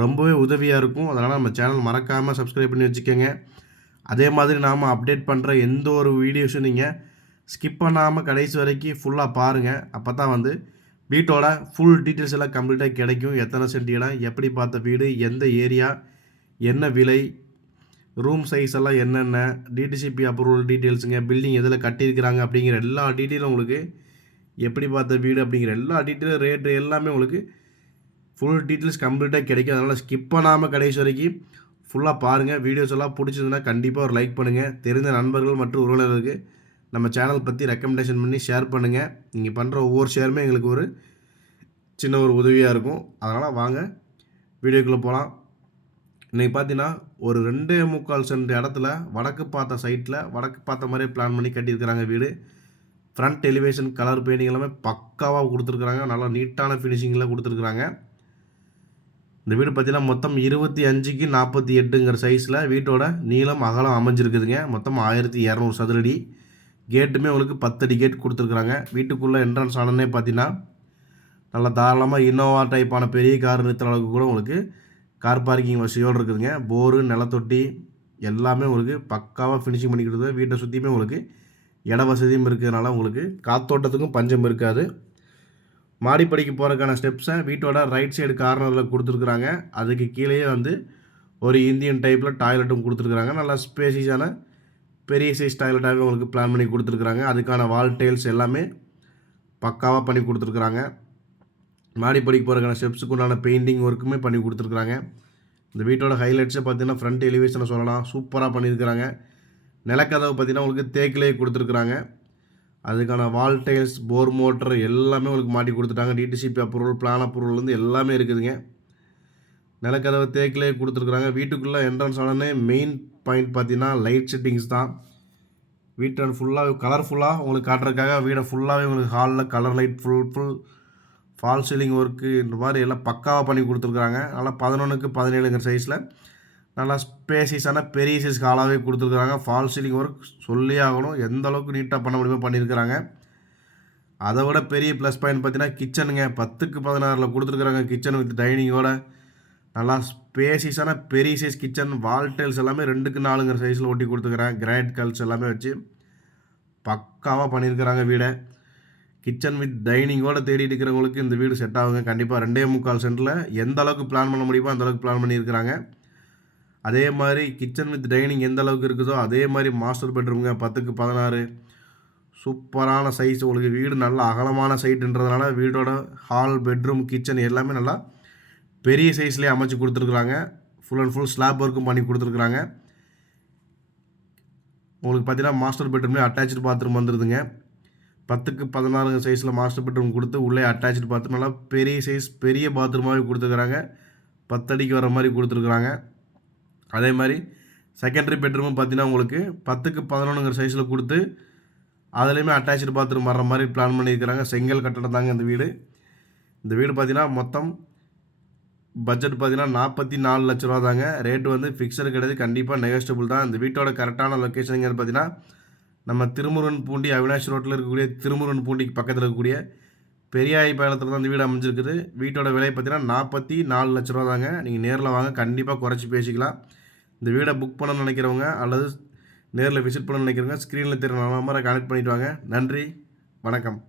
ரொம்பவே உதவியாக இருக்கும். அதனால் நம்ம சேனல் மறக்காமல் சப்ஸ்கிரைப் பண்ணி வச்சுக்கோங்க. அதே மாதிரி நாம் அப்டேட் பண்ணுற எந்த ஒரு வீடியோஸும் நீங்கள் ஸ்கிப் பண்ணாமல் கடைசி வரைக்கும் ஃபுல்லாக பாருங்கள் அப்போ தான் வந்து வீட்டோட ஃபுல் டீட்டெயில்ஸ் எல்லாம் கம்ப்ளீட்டாக கிடைக்கும். எத்தனை சென்ட் இடம் எப்படி பார்த்த வீடு எந்த ஏரியா என்ன விலை ரூம் சைஸ் எல்லாம் என்னென்ன டிடிசிபி அப்ரூவல் டீட்டெயில்ஸுங்க பில்டிங் எதில் கட்டியிருக்கிறாங்க அப்படிங்கிற எல்லா டீட்டெயிலும் உங்களுக்கு எப்படி பார்த்த வீடு அப்படிங்கிற எல்லா டீட்டெயிலும் ரேட்டு எல்லாமே உங்களுக்கு ஃபுல் டீட்டெயில்ஸ் கம்ப்ளீட்டாக கிடைக்கும் அதனால் ஸ்கிப் பண்ணாமல் கடைசி வரைக்கும் ஃபுல்லாக பாருங்கள் வீடியோஸ் எல்லாம் பிடிச்சதுன்னா கண்டிப்பாக ஒரு லைக் பண்ணுங்கள் தெரிந்த நண்பர்கள் மற்றும் உறவினர்களுக்கு நம்ம சேனல் பற்றி ரெக்கமெண்டேஷன் பண்ணி ஷேர் பண்ணுங்கள் நீங்கள் பண்ணுற ஒவ்வொரு ஷேருமே எங்களுக்கு ஒரு சின்ன ஒரு உதவியாக இருக்கும். அதனால் வாங்க வீடியோக்குள்ளே போகலாம் இன்றைக்கி பார்த்தீங்கன்னா ஒரு ரெண்டே முக்கால் சென்ட் இடத்துல வடக்கு பார்த்த சைட்டில் வடக்கு பார்த்த மாதிரியே பிளான் பண்ணி கட்டியிருக்கிறாங்க வீடு. ஃப்ரண்ட் எலிவேஷன் கலர் பெயிண்டிங் எல்லாமே பக்காவாக கொடுத்துருக்குறாங்க. நல்லா நீட்டான ஃபினிஷிங்கில் கொடுத்துருக்குறாங்க. இந்த வீடு பார்த்தீங்கன்னா மொத்தம் இருபத்தி அஞ்சுக்கு நாற்பத்தி எட்டுங்கிற சைஸில் வீட்டோட நீளம் அகலம் அமைஞ்சிருக்குதுங்க. மொத்தம் ஆயிரத்தி இரநூறு சதுரடி. கேட்டுமே உங்களுக்கு பத்தடி கேட் கொடுத்துருக்குறாங்க. வீட்டுக்குள்ளே என்ட்ரன்ஸ் ஆனனே பார்த்தீங்கன்னா நல்லா தாராளமாக இன்னோவா டைப்பான பெரிய கார் நிறுத்துற அளவுக்கு கூட உங்களுக்கு கார் பார்க்கிங் வசதியோடு இருக்குதுங்க. போரு நிலத்தொட்டி எல்லாமே உங்களுக்கு பக்காவாக ஃபினிஷிங் பண்ணிக்கிட்டு வீட்டை சுற்றியுமே உங்களுக்கு இட வசதியும் இருக்கிறதுனால உங்களுக்கு காத்தோட்டத்துக்கும் பஞ்சம் இருக்காது. மாடிப்படிக்கு போகிறதுக்கான ஸ்டெப்ஸை வீட்டோட ரைட் சைடு கார்னரில் கொடுத்துருக்குறாங்க. அதுக்கு கீழேயே வந்து ஒரு இந்தியன் டைப்பில் டாய்லெட்டும் கொடுத்துருக்குறாங்க. நல்லா ஸ்பேசியஸான பெரிய சைஸ் டாய்லெட்டாகவே உங்களுக்கு பிளான் பண்ணி கொடுத்துருக்குறாங்க. அதுக்கான வால் டைல்ஸ் எல்லாமே பக்காவாக பண்ணி கொடுத்துருக்குறாங்க. மாடிப்படிக்கு போகிறதுக்கான ஸ்டெப்ஸுக்கு உண்டான பெயிண்டிங் ஒர்க்குமே பண்ணி கொடுத்துருக்குறாங்க. இந்த வீட்டோட ஹைலைட்ஸை பார்த்தீங்கன்னா ஃப்ரண்ட் எலிவேஷனை சொல்லலாம். சூப்பராக பண்ணியிருக்கிறாங்க. நிலக்கதவை பார்த்தீங்கன்னா உங்களுக்கு தேக்கிலேயே கொடுத்துருக்குறாங்க. அதுக்கான வால் டைல்ஸ் போர் மோட்டர் எல்லாமே உங்களுக்கு மாட்டி கொடுத்துட்டாங்க. டிடிசிபி அப்ரூவல் பிளான் அப்ரூவல்லேருந்து எல்லாமே இருக்குதுங்க. நிலக்கதவை தேக்கிலே கொடுத்துருக்குறாங்க. வீட்டுக்குள்ளே என்ட்ரன்ஸ் ஆனே மெயின் பாயிண்ட் பார்த்தீங்கன்னா லைட் செட்டிங்ஸ் தான். வீட்டை ஃபுல்லாக கலர்ஃபுல்லாக உங்களுக்கு காட்டுறதுக்காக வீடை ஃபுல்லாகவே உங்களுக்கு ஹாலில் colour light full full fall ceiling work இந்த மாதிரி எல்லாம் பக்காவாக பண்ணி கொடுத்துருக்குறாங்க. நல்லா பதினொன்றுக்கு பதினேழுங்கிற சைஸில் நல்லா ஸ்பேசிஸான பெரிய சைஸ் ஹாலாகவே கொடுத்துருக்குறாங்க. ஃபால் சீலிங் ஒர்க் சொல்லி ஆகணும். எந்த அளவுக்கு நீட்டாக பண்ண முடியுமோ பண்ணியிருக்கிறாங்க அதை விட பெரிய ப்ளஸ் பாயிண்ட் பார்த்தீங்கன்னா கிச்சனுங்க பத்துக்கு பதினாறில் கொடுத்துருக்குறாங்க கிச்சன் வித் டைனிங்கோட நல்லா ஸ்பேசிஸான பெரிய சைஸ் கிச்சன் வால் டைல்ஸ் எல்லாமே ரெண்டுக்கு நாலுங்கிற சைஸில் ஒட்டி கொடுத்துருக்குறாங்க. கிரானைட் கல்ஸ் எல்லாமே வச்சு பக்காவாக பண்ணியிருக்கிறாங்க வீடை. கிச்சன் வித் டைனிங்கோட தேடிட்டு இருக்கிறவங்களுக்கு இந்த வீடு செட் ஆகுங்க. கண்டிப்பாக ரெண்டே முக்கால் சென்டில் எந்த அளவுக்கு பிளான் பண்ண முடியுமோ அந்தளவுக்கு பிளான் பண்ணியிருக்கிறாங்க அதே மாதிரி கிச்சன் வித் டைனிங் எந்த அளவுக்கு இருக்குதோ அதே மாதிரி மாஸ்டர் பெட்ரூமுங்க பத்துக்கு பதினாறு. சூப்பரான சைஸ் உங்களுக்கு வீடு நல்லா அகலமான சைட்டுன்றதுனால வீடோட ஹால் பெட்ரூம் கிச்சன் எல்லாமே நல்லா பெரிய சைஸ்லேயே அமைச்சு கொடுத்துருக்குறாங்க. ஃபுல் அண்ட் ஃபுல் ஸ்லாப் ஒர்க்கும் பண்ணி கொடுத்துருக்குறாங்க. உங்களுக்கு பார்த்தீங்கன்னா மாஸ்டர் பெட்ரூம்லேயே அட்டாச்சு பாத்ரூம் வந்துடுதுங்க பத்துக்கு பதினாறுங்க சைஸில் மாஸ்டர் பெட்ரூம் கொடுத்து உள்ளே அட்டாச்சு பாத்ரூம் நல்லா பெரிய சைஸ் பெரிய பாத்ரூமாகவே கொடுத்துருக்குறாங்க. பத்தடிக்கு வர மாதிரி கொடுத்துருக்குறாங்க. அதே மாதிரி செகண்டரி பெட்ரூமும் பார்த்தீங்கன்னா உங்களுக்கு பத்துக்கு பதினொன்றுங்கிற சைஸில் கொடுத்து அதுலேயுமே அட்டாச்சு பாத்ரூம் வர்ற மாதிரி பிளான் பண்ணியிருக்கிறாங்க. செங்கல் கட்டடம் தாங்க இந்த வீடு. இந்த வீடு பார்த்தீங்கன்னா மொத்தம் பட்ஜெட் பார்த்தீங்கன்னா நாற்பத்தி நாலு லட்ச ரூபா தாங்க. ரேட்டு வந்து ஃபிக்ஸடு கிடையாது. கண்டிப்பாக நெகஸ்டபுள் தான். இந்த வீட்டோட கரெக்டான லொக்கேஷனுங்கிறது பார்த்தீங்கன்னா நம்ம திருமுருகன் பூண்டி அவினாஷ் ரோட்டில் இருக்கக்கூடிய திருமுருகன் பூண்டிக்கு பக்கத்தில் இருக்கக்கூடிய பெரியாய் பாலத்தில் தான் இந்த வீடு அமைஞ்சிருக்குது. வீட்டோட விலை பார்த்தீங்கன்னா நாற்பத்தி நாலு லட்ச ரூபா தாங்க. நீங்கள் நேரில் வாங்க. கண்டிப்பாக குறைச்சி பேசிக்கலாம். இந்த வீடை புக் பண்ணணும்னு நினைக்கிறவங்க அல்லது நேரில் விசிட் பண்ண நினைக்கிறவங்க ஸ்க்ரீனில் தெரியுற நம்பரை கனெக்ட் பண்ணிவிட்டு வாங்க. நன்றி. வணக்கம்.